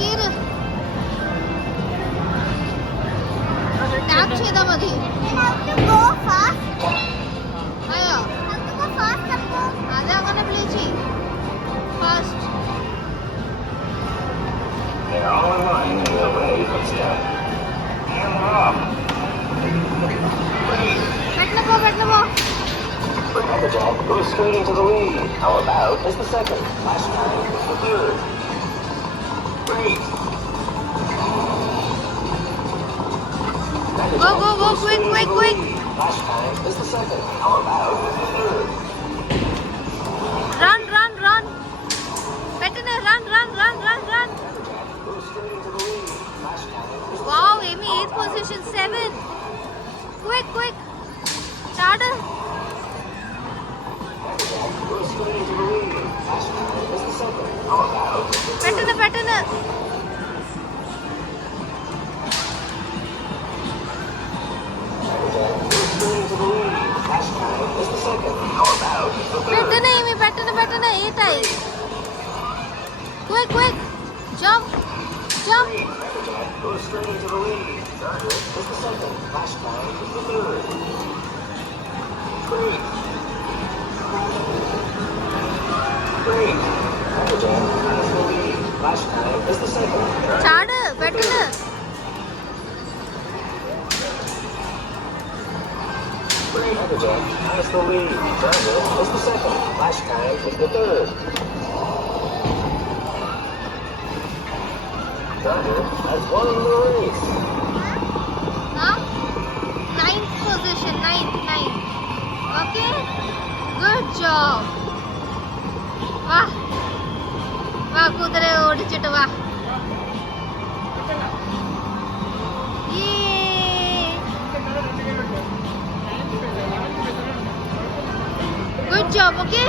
കേറ്. ടാപ്പ് ചെയ്താ മതി. അയ്യോ അതങ്ങനെ പ്ലേ ചെയ്യും. ഫാസ്റ്റ്. പെട്ടെന്ന് പോ, പെട്ടെന്ന് പോ. Goes straight into the lead. How about is the second? Last time is the third. Great. Go, go, go, quick, quick, quick. Last time is the second. How about is the third? Run, run, run. പെട്ടെന്ന് run, run, run, run, run. Goes straight into the lead. Last time is the Wow, Amy, 8th position, 7. Quick, quick. ചാട്. goes straight into the lead. Last time is the second. How about is the third? പെട്ടെന്ന് പെട്ടെന്ന്. Goes straight into the lead. Last time is the second. How about is the third? പെട്ടെന്ന് Amy, പെട്ടെന്ന് പെട്ടെന്ന്. 8 ആയി. Quick, quick. Jump, jump. Goes straight into the lead. Third is the second. Last time is the third. Great. Great. Amberjack has the lead. Last time is the second. ചാട് പെട്ടെന്ന്. Great. Amberjack has the lead. Third is the second. Last time is the third. Thunder has won the race. Huh? 9th position, 9th. Okay? Good job. വാ വാ കുതിര ഓടിച്ചിട്ട് വാ. Good job, okay?